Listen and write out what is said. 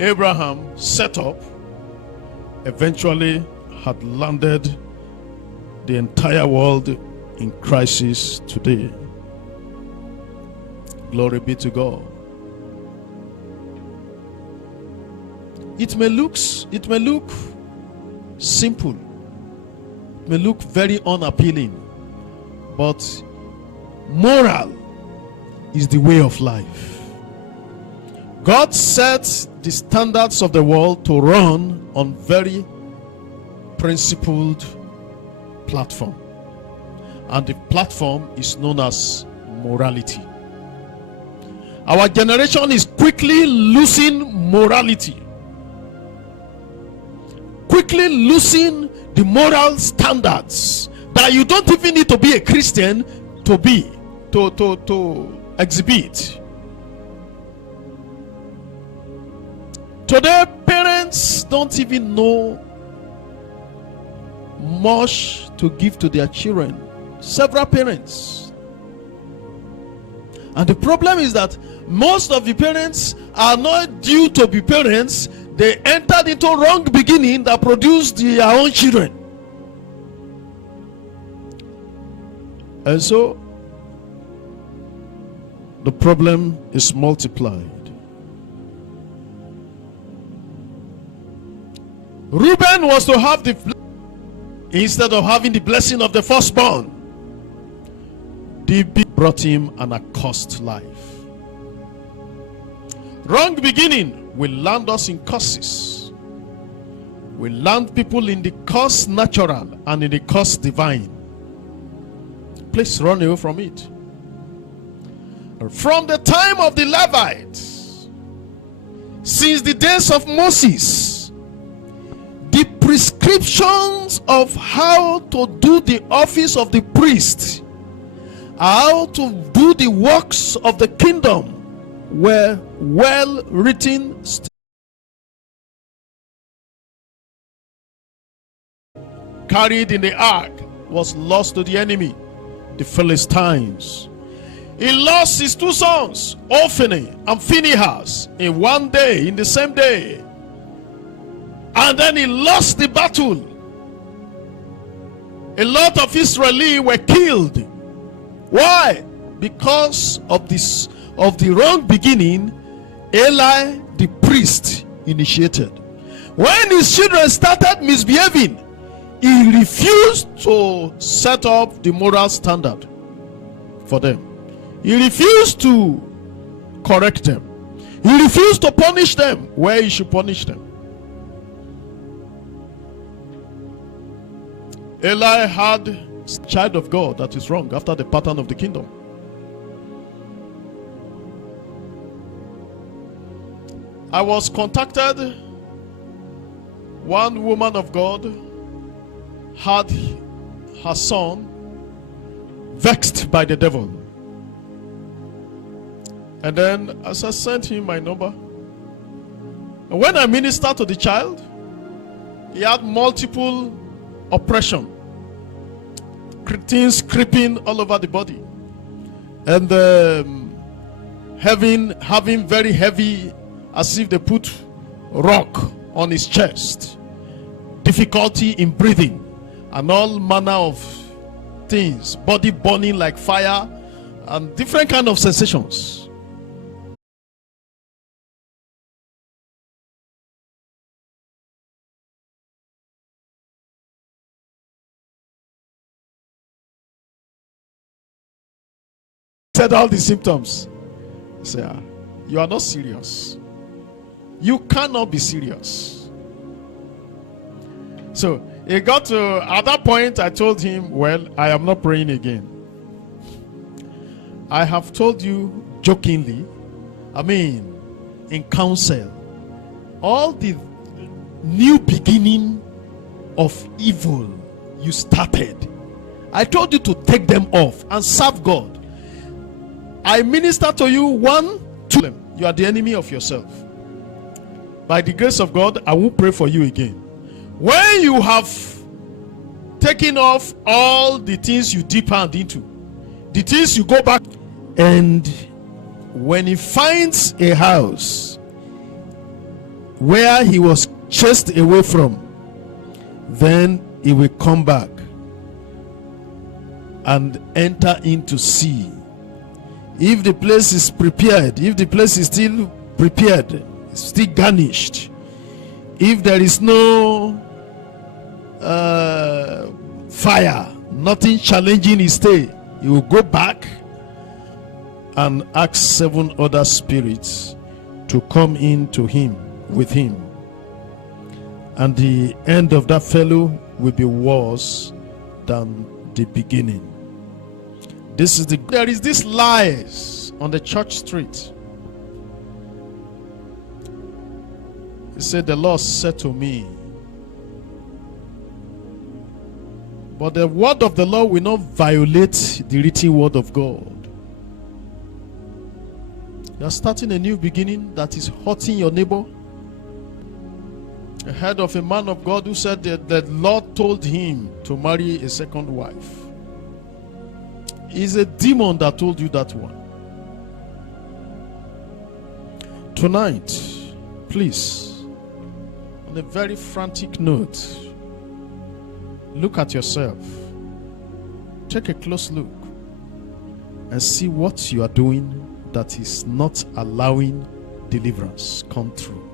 Abraham set up eventually had landed the entire world in crisis today. Glory be to God. It may look simple, it may look very unappealing, but moral is the way of life. God sets the standards of the world to run on very principled platform, and the platform is known as morality. Our generation is quickly losing morality, quickly losing the moral standards that you don't even need to be a Christian to exhibit. Today, parents don't even know much to give to their children. Several parents. And the problem is that most of the parents are not due to be parents. They entered into wrong beginning that produced their own children. And so, the problem is multiplied. Reuben was to have the instead of having the blessing of the firstborn. The brought him an accursed life. Wrong beginning will land us in curses. Will land people in the curse natural and in the curse divine. Please run away from it. From the time of the Levites, since the days of Moses, the prescriptions of how to do the office of the priest, how to do the works of the kingdom, were well written. Carried in the ark was lost to the enemy, the Philistines. He lost his two sons, Ophni and Phinehas, in one day, in the same day. And then he lost the battle. A lot of Israelites were killed. Why? Because of the wrong beginning Eli the priest initiated. When his children started misbehaving, he refused to set up the moral standard for them. He refused to correct them. He refused to punish them where he should punish them. Eli had a child of God that is wrong after the pattern of the kingdom. I was contacted. One woman of God had her son vexed by the devil. And then as I sent him my number, and when I ministered to the child, he had multiple oppression, things creeping all over the body, and having very heavy, as if they put rock on his chest, difficulty in breathing, and all manner of things, body burning like fire, and different kind of sensations. Said all the symptoms. Say, you are not serious. You cannot be serious. So it got to, at that point I told him, well, I am not praying again. I have told you jokingly, in counsel, all the new beginning of evil you started, I told you to take them off and serve God. I minister to you, one, two, you are the enemy of yourself. By the grace of God, I won't pray for you again. When you have taken off all the things you depend into, the things you go back, and when he finds a house, where he was chased away from, then he will come back and enter into sea. If the place is prepared, if the place is still prepared, still garnished, if there is no fire, nothing challenging his stay, he will go back and ask 7 other spirits to come into him, with him, and the end of that fellow will be worse than the beginning. There is this lies on the church street. He said, the Lord said to me, but the word of the Lord will not violate the written word of God. You are starting a new beginning that is hurting your neighbor. I heard of a man of God who said that the Lord told him to marry a second wife. It's a demon that told you that one. Tonight, please, on a very frantic note, look at yourself. Take a close look and see what you are doing that is not allowing deliverance come through.